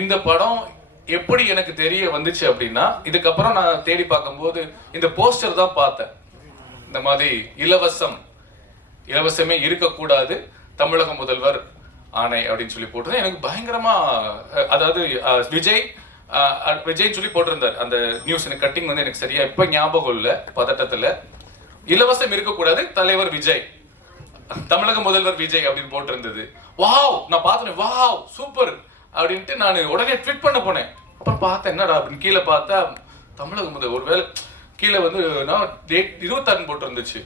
இந்த படம் எப்படி எனக்கு தெரிய வந்துச்சு அப்படின்னா, இதுக்கப்புறம் நான் தேடி பார்க்கும்போது இந்த போஸ்டர் தான் பார்த்தேன். இந்த மாதிரி இலவசமே இருக்கக்கூடாது, தமிழக முதல்வர் ஆணை அப்படின்னு சொல்லி போட்டு எனக்கு பயங்கரமா, அதாவது விஜய்ன்னு சொல்லி போட்டிருந்தார் அந்த நியூஸ். எனக்கு கட்டிங் வந்து எனக்கு சரியா இப்ப ஞாபகம் இல்லை, பதட்டத்துல. இலவசம் இருக்கக்கூடாது, தலைவர் விஜய், தமிழக முதல்வர் விஜய் அப்படின்னு போட்டிருந்தது. வாவ், நான் பார்த்தேன், வாவ் சூப்பர் அப்படின்ட்டு நான் உடனே ட்வீட் பண்ண போனேன். அப்புறம் பார்த்தேன் என்னடா அப்படின்னு கீழே பார்த்தா தமிழக முதல்வர், ஒருவேளை கீழே வந்து நான் டேட் 26 போட்டு இருந்துச்சு.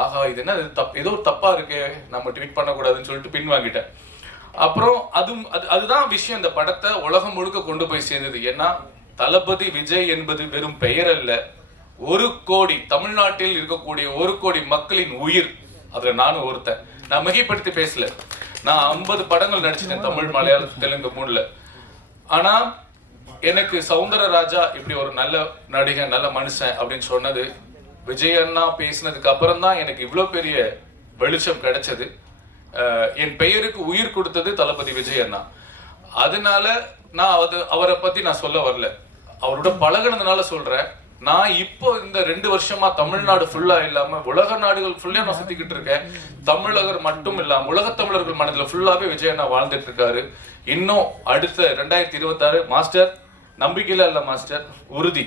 ஆஹா, இது என்ன ஏதோ தப்பா இருக்கு, நம்ம ட்வீட் பண்ணக்கூடாதுன்னு சொல்லிட்டு பின் வாங்கிட்டேன். அப்புறம் அதுதான் விஷயம், இந்த படத்தை உலகம் முழுக்க கொண்டு போய் சேர்ந்தது. ஏன்னா தளபதி விஜய் என்பது வெறும் பெயர் அல்ல, 1 கோடி தமிழ்நாட்டில் இருக்கக்கூடிய 1 கோடி மக்களின் உயிர். அதுல நானும் ஒருத்தன். நான் மிகைப்படுத்தி பேசல, நான் 50 படங்கள் நடிச்சிட்டேன், தமிழ், மலையாளம், தெலுங்கு 3ல. ஆனா எனக்கு சௌந்தரராஜா இப்படி ஒரு நல்ல நடிகன், நல்ல மனுஷன் அப்படின்னு சொன்னது, விஜய் அண்ணா பேசினதுக்கு அப்புறம் தான் எனக்கு இவ்வளவு பெரிய வெளிச்சம் கிடைச்சது. என் பெயருக்கு உயிர் கொடுத்தது தளபதி விஜய் அண்ணா. அதனால நான் அவரை பத்தி நான் சொல்ல வரல, அவரோட பழகினதுனால சொல்றேன். நான் இப்போ இந்த 2 வருஷமா தமிழ்நாடு ஃபுல்லா இல்லாம உலக நாடுகள் ஃபுல்லா நான் சுத்திக்கிட்டு இருக்கேன். தமிழகர் மட்டும் இல்லாம உலக தமிழர்கள் மனதில் ஃபுல்லாவே விஜய் அண்ணா வாழ்ந்துட்டு இருக்காரு. இன்னும் அடுத்த 2026 மாஸ்டர், நம்பிக்கையில இல்ல மாஸ்டர், உறுதி.